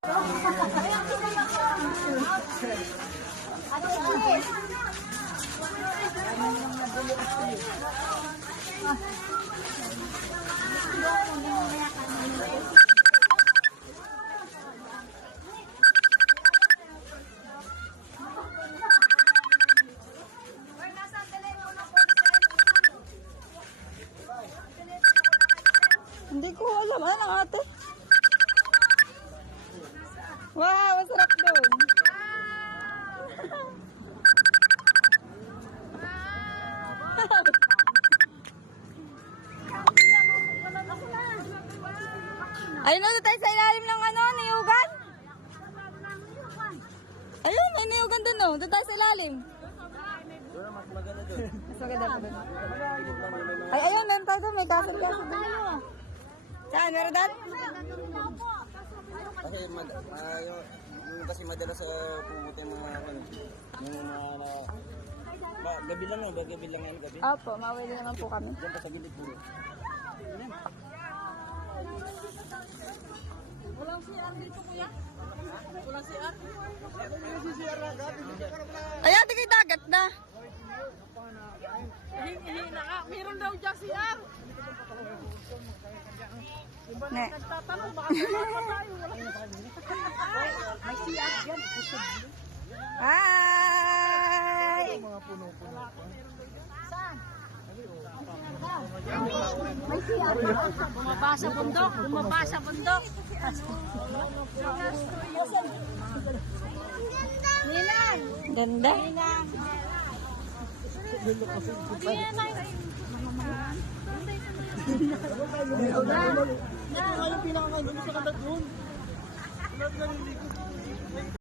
Hindi ko alam. Ano ang ate? Wow, ang sarap doon. Ayun na tayo sa ilalim ng ano, niyugan. Ayun, may niyugan doon oh. Doon tayo sa ilalim. Mas maganda doon. Mas maganda pa doon. Ay, ayun, meron tayo doon. May tapon ka. Saan, meron doon? Kasi kasi madalas sa pumunta yung mga gabi lang no, gabi lang yan gabi. Opo, mawili naman po kami. Diyan pa sa gilid po. Walang CR dito, kuya? Walang CR? CR Ay, ate kay dagat na. Hihina ka. Meron daw dyan CR. Ne. Nagtatanong baka pa tayo. May CR dyan. Hi! Mga puno-puno. Saan? May CR. Bumaba sa bundok. Bumaba sa bundok. Ninang. Ganda. Ninang. Ito nga yung pinakakain sa kandat doon.